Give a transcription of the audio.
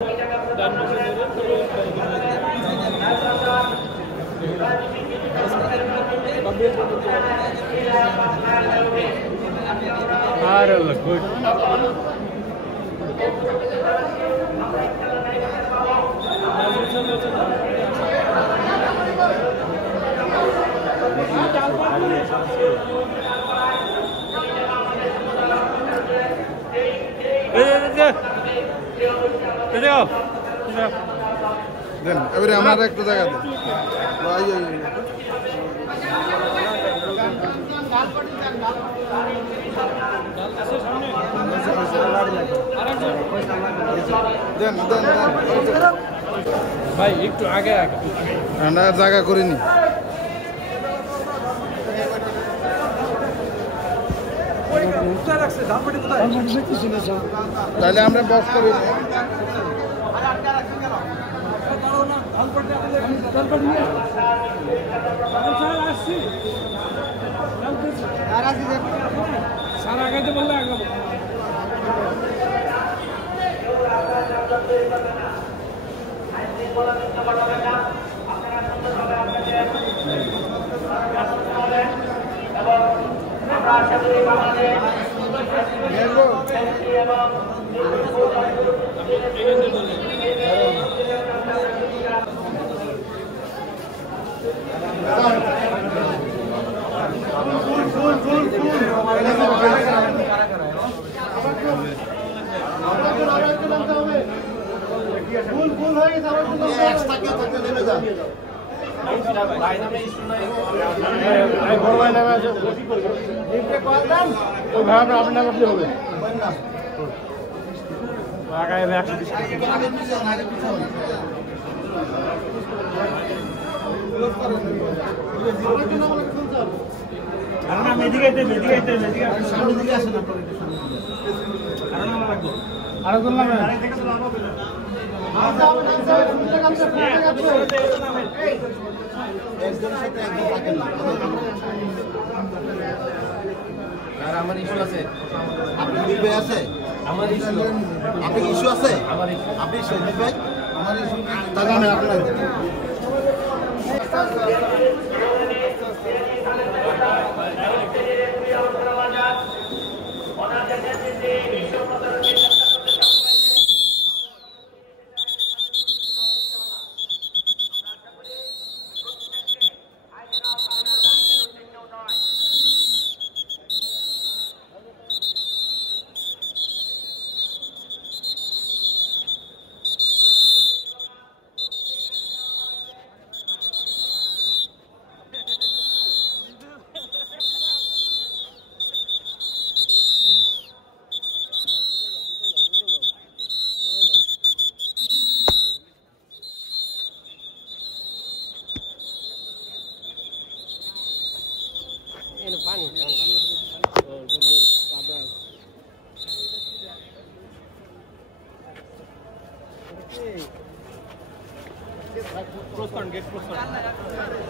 Good. দেন এবারে আমার একটু জায়গা দেন দেন দেন ভাই একটু আগে আগে আমরা জায়গা করিনি তাহলে আমরা বক্স করি সারা আগাইতে বললে আগাবো আমার ইস্যু আছে আপনি আছে আমার ইস্যু আপনি ইস্যু আছে আমার ইস্যু আপনি শহীদ ভাই আমার ইস্যু তাহলে আমি আপনার Close on, get close on.